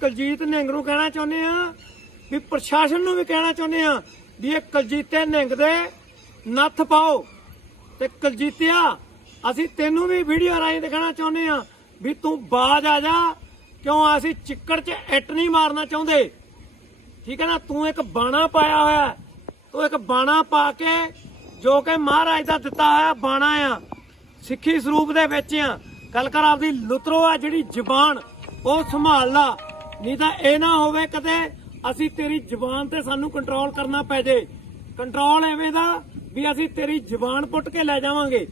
ਕੁਲਜੀਤ ਨਿੰਗ ਨੂੰ ਕਹਿਣਾ ਚਾਹੁੰਦੇ ਆ, ਵੀ ਪ੍ਰਸ਼ਾਸਨ ਨੂੰ ਵੀ ਕਹਿਣਾ ਚਾਹੁੰਦੇ ਆ ਵੀ ਇਹ ਕੁਲਜੀਤੇ ਨਿੰਗ ਦੇ ਨੱਥ ਪਾਓ। ਤੇ ਕੁਲਜੀਤਿਆ, ਅਸੀਂ ਤੈਨੂੰ ਵੀ ਵੀਡੀਓ ਰਾਹੀਂ ਦਿਖਾਣਾ ਚਾਹੁੰਦੇ ਆ ਵੀ ਤੂੰ ਬਾਜ ਆ ਜਾ, ਕਿਉਂ ਅਸੀਂ ਚਿੱਕੜ 'ਚ ਇੱਟ ਨਹੀਂ ਮਾਰਨਾ ਚਾਹੁੰਦੇ? ਠੀਕ ਹੈ ਨਾ? ਤੂੰ ਇੱਕ ਬਾਣਾ ਪਾਇਆ ਹੋਇਆ ਤੂੰ ਇੱਕ ਬਾਣਾ ਪਾ ਕੇ ਜੋ ਕਿ ਮਹਾਰਾਜ ਦਾ ਦਿੱਤਾ ਹੋਇਆ ਬਾਣਾ ਆ, ਸਿੱਖੀ ਸਰੂਪ ਦੇ ਵਿੱਚ ਆ। ਗੱਲ ਕਰ ਆਪਦੀ ਲੁਤਰੋ ਆ ਜਿਹੜੀ ਜਬਾਨ, ਉਹ ਸੰਭਾਲ ਲਾ ਨਹੀਂ ਤਾਂ ਇਹ ਨਾ ਹੋਵੇ ਕਦੇ ਅਸੀਂ ਤੇਰੀ ਜ਼ੁਬਾਨ ਤੇ ਸਾਨੂੰ ਕੰਟਰੋਲ ਕਰਨਾ ਪੈ ਜੇ। ਕੰਟਰੋਲ ਐਵੇਂ ਦਾ ਵੀ ਅਸੀਂ ਤੇਰੀ ਜ਼ੁਬਾਨ ਪੁੱਟ ਕੇ ਲੈ ਜਾਵਾਂਗੇ।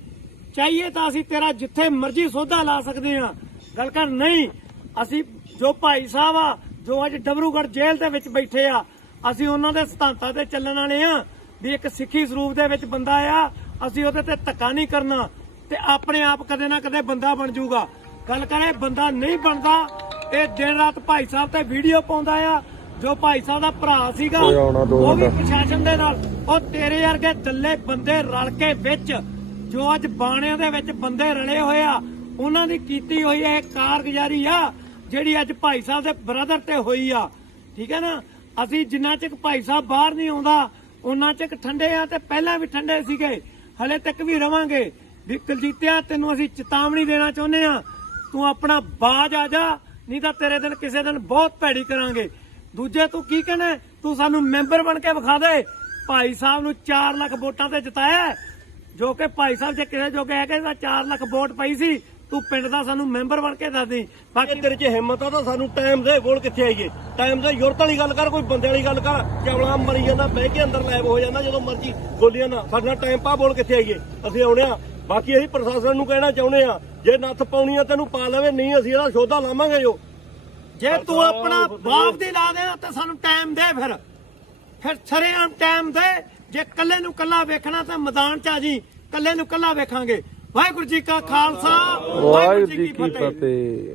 ਚਾਹੀਏ ਤਾਂ ਅਸੀਂ ਤੇਰਾ ਜਿੱਥੇ ਮਰਜ਼ੀ ਸੋਧਾ ਲਾ ਸਕਦੇ ਹਾਂ। ਗੱਲ ਕਰ, ਨਹੀਂ, ਅਸੀਂ ਜੋ ਭਾਈ ਸਾਹਿਬ ਆ, ਜੋ ਅੱਜ ਡਬਰੂਗੜ ਜੇਲ੍ਹ ਦੇ ਵਿੱਚ ਬੈਠੇ ਆ, ਅਸੀਂ ਉਹਨਾਂ ਦੇ ਸਿਧਾਂਤਾਂ ਤੇ ਚੱਲਣ ਵਾਲੇ ਆ ਵੀ ਇੱਕ ਸਿੱਖੀ ਸਰੂਪ ਦੇ ਵਿੱਚ ਬੰਦਾ ਆ, ਅਸੀਂ ਉਹਦੇ ਤੇ ਧੱਕਾ ਨਹੀਂ ਕਰਨਾ ਤੇ ਆਪਣੇ ਆਪ ਕਦੇ ਨਾ ਕਦੇ ਬੰਦਾ ਬਣ ਜਾਊਗਾ। ਗੱਲ ਕਰੇ, ਬੰਦਾ ਨਹੀਂ ਬਣਦਾ ਇਹ ਦਿਨ ਰਾਤ ਭਾਈ ਸਾਹਿਬ ਤੇ ਵੀਡੀਓ ਪਾਉਂਦਾ ਆ ਜੋ ਭਾਈ ਸਾਹਿਬ ਦਾ ਭਰਾ ਸੀਗਾ ਉਹ ਵੀ। ਪ੍ਰਸ਼ਾਸਨ ਦੇ ਨਾਲ। ਉਹ ਤੇਰੇ ਵਰਗੇ ਦੱਲੇ ਬੰਦੇ ਰਲ ਕੇ ਵਿੱਚ ਜੋ ਅੱਜ ਬਾਣਿਆਂ ਦੇ ਵਿੱਚ ਬੰਦੇ ਰਲੇ ਹੋਏ ਆ ਉਹਨਾਂ ਦੀ ਕੀਤੀ ਹੋਈ ਇਹ ਕਾਰਗੁਜ਼ਾਰੀ ਆ ਜਿਹੜੀ ਅੱਜ ਭਾਈ ਸਾਹਿਬ ਦੇ ਬ੍ਰਦਰ ਤੇ ਹੋਈ ਆ। ਠੀਕ ਹੈ ਨਾ? ਅਸੀਂ ਜਿੰਨਾ ਚਿਰ ਭਾਈ ਸਾਹਿਬ ਬਾਹਰ ਨਹੀਂ ਆਉਂਦਾ ਉਹਨਾਂ ਚਿਰ ਠੰਡੇ ਆ ਤੇ ਪਹਿਲਾਂ ਵੀ ਠੰਡੇ ਸੀਗੇ ਹਲੇ ਤੱਕ ਵੀ ਰਵਾਂਗੇ। ਵੀ ਕੁਲਜੀਤਿਆ ਤੈਨੂੰ ਅਸੀਂ ਚੇਤਾਵਨੀ ਦੇਣਾ ਚਾਹੁੰਦੇ ਆ ਤੂੰ ਆਪਣਾ ਬਾਜ ਆ ਜਾ ਨਹੀਂ ਤਾਂ ਤੇਰੇ ਦਿਨ ਕਿਸੇ ਦਿਨ ਬਹੁਤ ਭੈੜੀ ਕਰਾਂਗੇ। ਦੂਜੇ ਤੂੰ ਕੀ ਕਹਿਣਾ? ਤੂੰ ਸਾਨੂੰ ਮੈਂਬਰ ਬਣ ਕੇ ਵਿਖਾ ਦੇ। ਭਾਈ ਸਾਹਿਬ ਨੂੰ 4 ਲੱਖ ਵੋਟਾਂ ਤੇ ਜਿਤਾਇਆ ਜੋ ਕਿ ਭਾਈ ਸਾਹਿਬ ਜੇ ਕਿਸੇ ਜੋਗੇ ਹੈ ਕਿ 4 ਲੱਖ ਵੋਟ ਪਈ ਸੀ। ਤੂੰ ਪਿੰਡ ਦਾ ਸਾਨੂੰ ਮੈਂਬਰ ਬਣ ਕੇ ਦੱਸ ਦੇ। ਬਾਕੀ ਤੇਰੇ 'ਚ ਹਿੰਮਤ ਆ ਤਾਂ ਸਾਨੂੰ ਟਾਈਮ ਦੇ ਬੋਲ ਕਿੱਥੇ ਆਈਏ? ਟਾਈਮ ਦੇ ਯੁਰਤ ਵਾਲੀ ਗੱਲ ਕਰ, ਕੋਈ ਬੰਦੇ ਵਾਲੀ ਗੱਲ ਕਰ। ਚਵਲਾ ਮਰੀ ਜਾਂਦਾ, ਬਹਿ ਕੇ ਅੰਦਰ ਲੈਬ ਹੋ ਜਾਂਦਾ ਜਦੋਂ ਮਰਜ਼ੀ ਗੋਲੀਆਂ ਨਾ ਸਾਡਾ ਟਾਈਮ ਪਾ ਬੋਲ ਕਿੱਥੇ ਆਈਏ? ਅਸੀਂ ਆਉਣੇ ਆ। ਬਾਕੀ ਅਸੀਂ ਪ੍ਰਸ਼ਾਸਨ ਨੂੰ ਕਹਿਣਾ ਚਾਹੁੰਦੇ ਆ ਜੇ ਨੱਥ ਪਾਉਣੀ ਆ ਤੈਨੂੰ ਪਾ ਲਵੇ ਨਹੀਂ ਅਸੀਂ ਇਹਦਾ ਸੋਧਾ ਲਾਵਾਂਗੇ ਜੋ। ਜੇ ਤੂੰ ਆਪਣਾ ਬਾਪ ਦੀ ਲਾ ਦੇ ਤਾਂ ਸਾਨੂੰ ਟਾਈਮ ਦੇ ਫਿਰ। ਫਿਰ ਸਰੇਆਮ ਟਾਈਮ ਦੇ। ਜੇ ਕੱਲੇ ਨੂੰ ਕੱਲਾ ਵੇਖਣਾ ਤਾਂ ਮੈਦਾਨ 'ਚ ਆ ਜੀ। ਕੱਲੇ ਨੂੰ ਕੱਲਾ ਵੇਖਾਂਗੇ। ਵਾਹਿਗੁਰੂ ਜੀ ਕਾ ਖਾਲਸਾ ਵਾਹਿਗੁਰੂ ਜੀ ਕੀ ਫਤਿਹ।